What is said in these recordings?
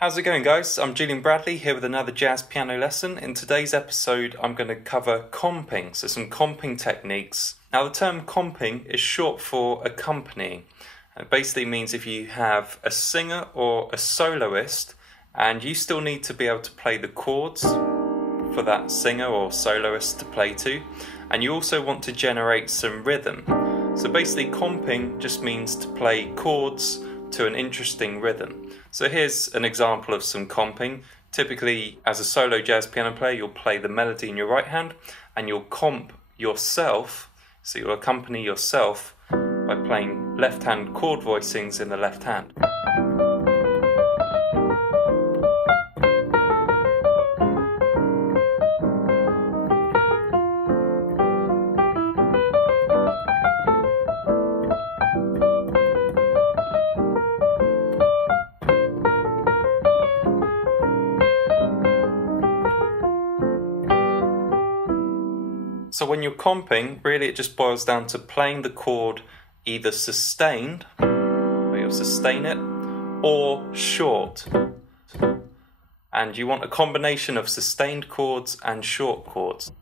How's it going, guys? I'm Julian Bradley here with another jazz piano lesson. In today's episode I'm going to cover comping, so some comping techniques. Now the term comping is short for accompanying. It basically means if you have a singer or a soloist and you still need to be able to play the chords for that singer or soloist to play to, and you also want to generate some rhythm. So basically comping just means to play chords to an interesting rhythm. So here's an example of some comping. Typically, as a solo jazz piano player, you'll play the melody in your right hand and you'll comp yourself, so you'll accompany yourself by playing left hand chord voicings in the left hand. So when you're comping, really it just boils down to playing the chord either sustained, where you'll sustain it, or short. And you want a combination of sustained chords and short chords.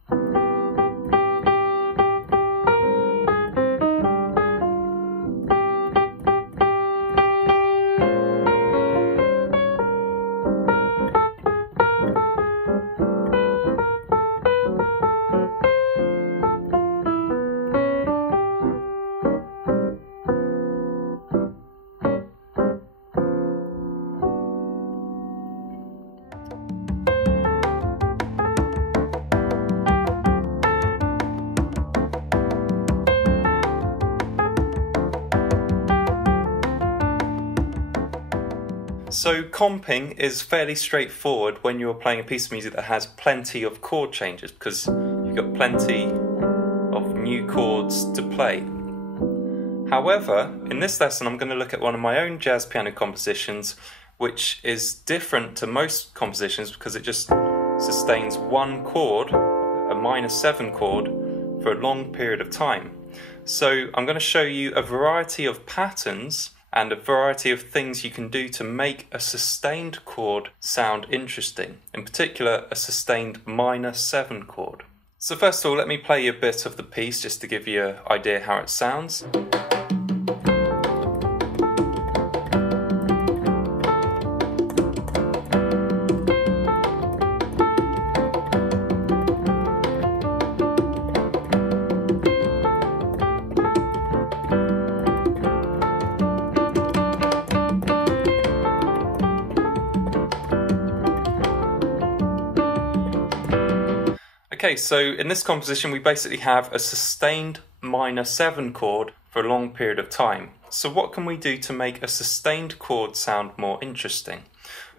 So comping is fairly straightforward when you're playing a piece of music that has plenty of chord changes, because you've got plenty of new chords to play. However, in this lesson I'm going to look at one of my own jazz piano compositions, which is different to most compositions because it just sustains one chord, a minor 7 chord, for a long period of time. So I'm going to show you a variety of patterns and a variety of things you can do to make a sustained chord sound interesting. In particular, a sustained minor 7 chord. So first of all, let me play you a bit of the piece just to give you an idea how it sounds. Okay, so in this composition we basically have a sustained minor 7 chord for a long period of time. So what can we do to make a sustained chord sound more interesting?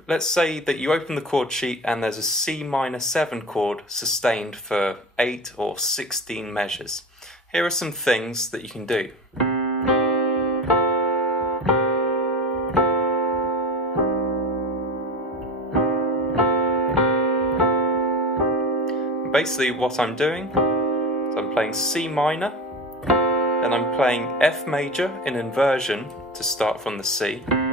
Let's say that you open the chord sheet and there's a C minor 7 chord sustained for 8 or 16 measures. Here are some things that you can do. Basically what I'm doing is I'm playing C minor, then I'm playing F major in inversion to start from the C, and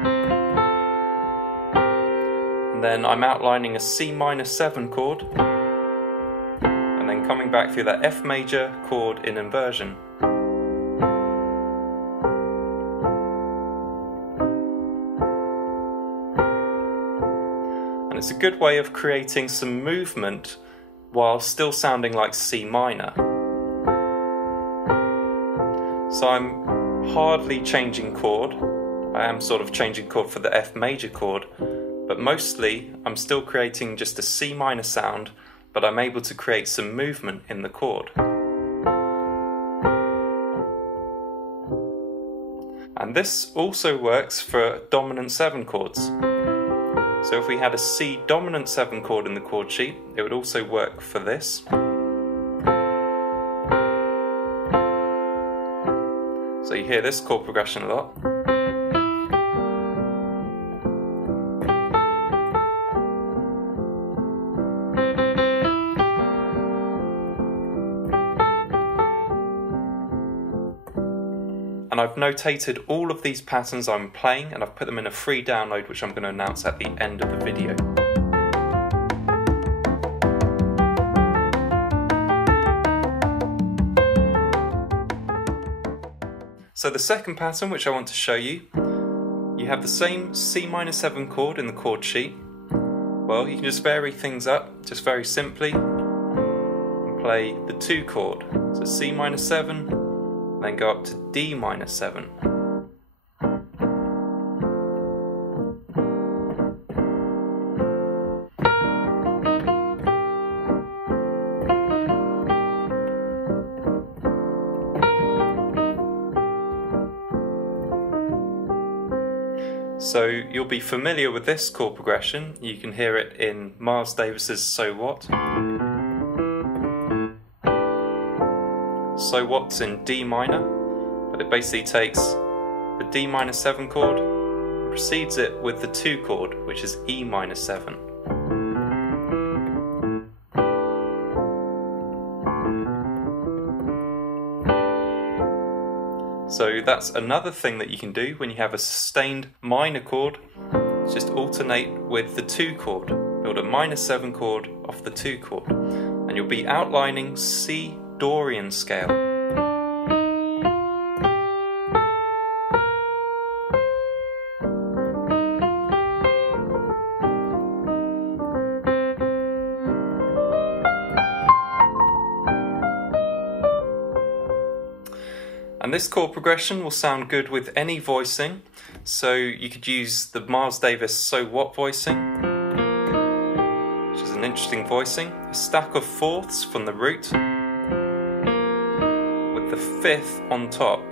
then I'm outlining a C minor 7 chord, and then coming back through that F major chord in inversion. And it's a good way of creating some movement while still sounding like C minor. So I'm hardly changing chord. I am sort of changing chord for the F major chord, but mostly I'm still creating just a C minor sound, but I'm able to create some movement in the chord. And this also works for dominant 7 chords. So if we had a C dominant 7 chord in the chord sheet, it would also work for this. So you hear this chord progression a lot. and I've notated all of these patterns I'm playing, and I've put them in a free download which I'm going to announce at the end of the video. So the second pattern which I want to show you, you have the same C minor 7 chord in the chord sheet. Well, you can just vary things up, just very simply, and play the 2 chord. So C minor 7, then go up to D minor 7. So you'll be familiar with this chord progression. You can hear it in Miles Davis's So What. So What's in D minor, but it basically takes the D minor 7 chord and precedes it with the 2 chord, which is E minor 7. So that's another thing that you can do when you have a sustained minor chord. Just alternate with the 2 chord. Build a minor 7 chord off the 2 chord. And you'll be outlining C Dorian scale. And this chord progression will sound good with any voicing, so you could use the Miles Davis So What voicing, which is an interesting voicing, a stack of fourths from the root, with the 5th on top.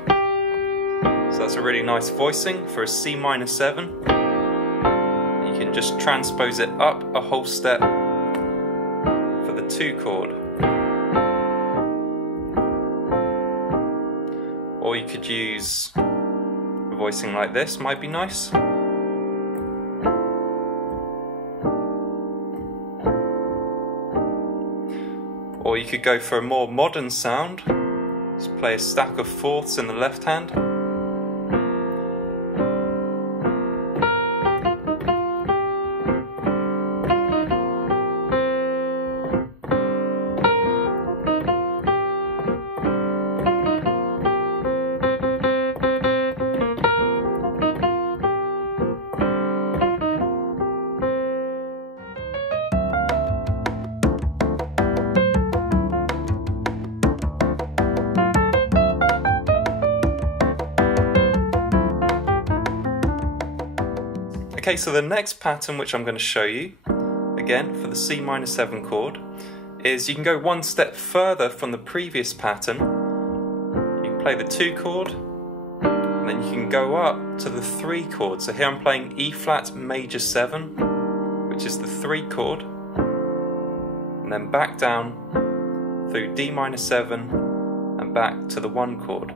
So that's a really nice voicing for a C minor 7. You can just transpose it up a whole step for the 2 chord. Or you could use a voicing like this, might be nice. Or you could go for a more modern sound. Just play a stack of fourths in the left hand. Okay, so the next pattern which I'm going to show you, again for the C minor 7 chord, is you can go one step further from the previous pattern. You can play the 2 chord, and then you can go up to the 3 chord. So here I'm playing E flat major 7, which is the 3 chord, and then back down through D minor 7 and back to the 1 chord.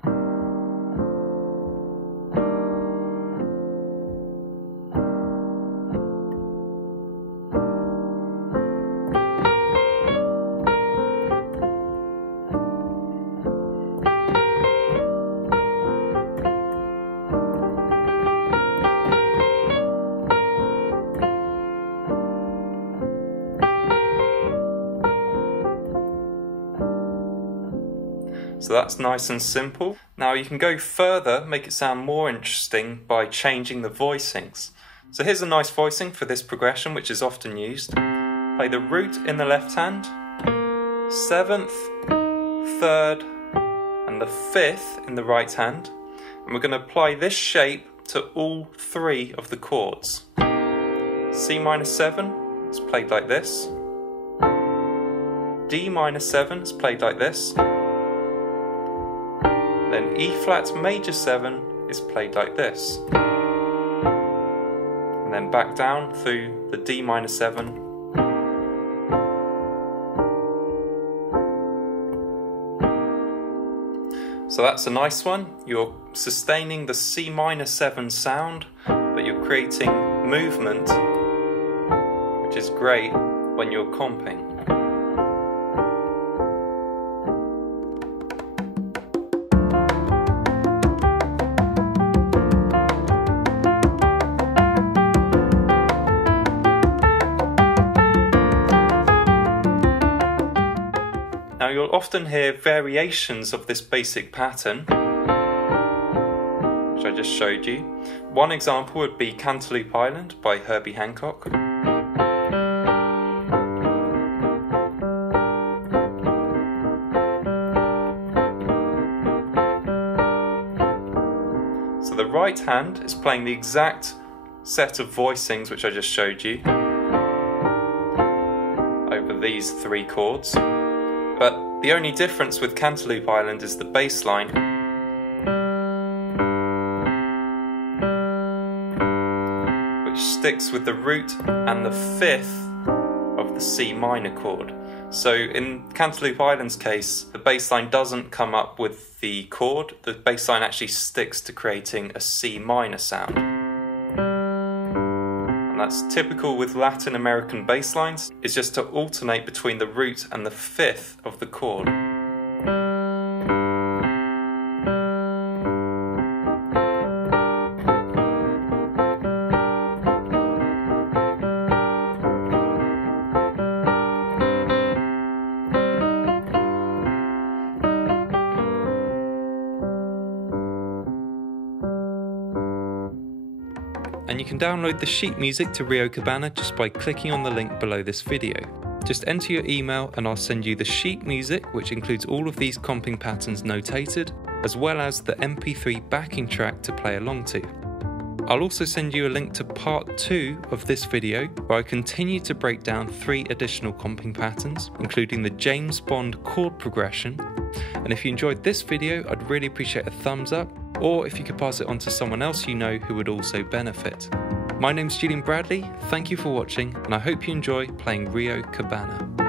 So that's nice and simple. Now you can go further, make it sound more interesting by changing the voicings. So here's a nice voicing for this progression which is often used. Play the root in the left hand, 7th, 3rd and the 5th in the right hand. And we're going to apply this shape to all 3 of the chords. C minor 7 is played like this. D minor 7 is played like this. Then E flat major 7 is played like this. And then back down through the D minor 7. So that's a nice one. You're sustaining the C minor 7 sound, but you're creating movement, which is great when you're comping. You'll often hear variations of this basic pattern, which I just showed you. One example would be Cantaloupe Island by Herbie Hancock. So the right hand is playing the exact set of voicings which I just showed you over these three chords, but the only difference with Cantaloupe Island is the bass line, which sticks with the root and the fifth of the C minor chord. So in Cantaloupe Island's case, the bass line doesn't come up with the chord, the bass line actually sticks to creating a C minor sound. And that's typical with Latin American bass lines, is just to alternate between the root and the fifth of the chord. And you can download the sheet music to Rio Cubana just by clicking on the link below this video. Just enter your email and I'll send you the sheet music, which includes all of these comping patterns notated, as well as the MP3 backing track to play along to. I'll also send you a link to part 2 of this video, where I continue to break down 3 additional comping patterns, including the James Bond chord progression. And if you enjoyed this video, I'd really appreciate a thumbs up, or if you could pass it on to someone else you know who would also benefit. My name's Julian Bradley, thank you for watching, and I hope you enjoy playing Rio Cubana.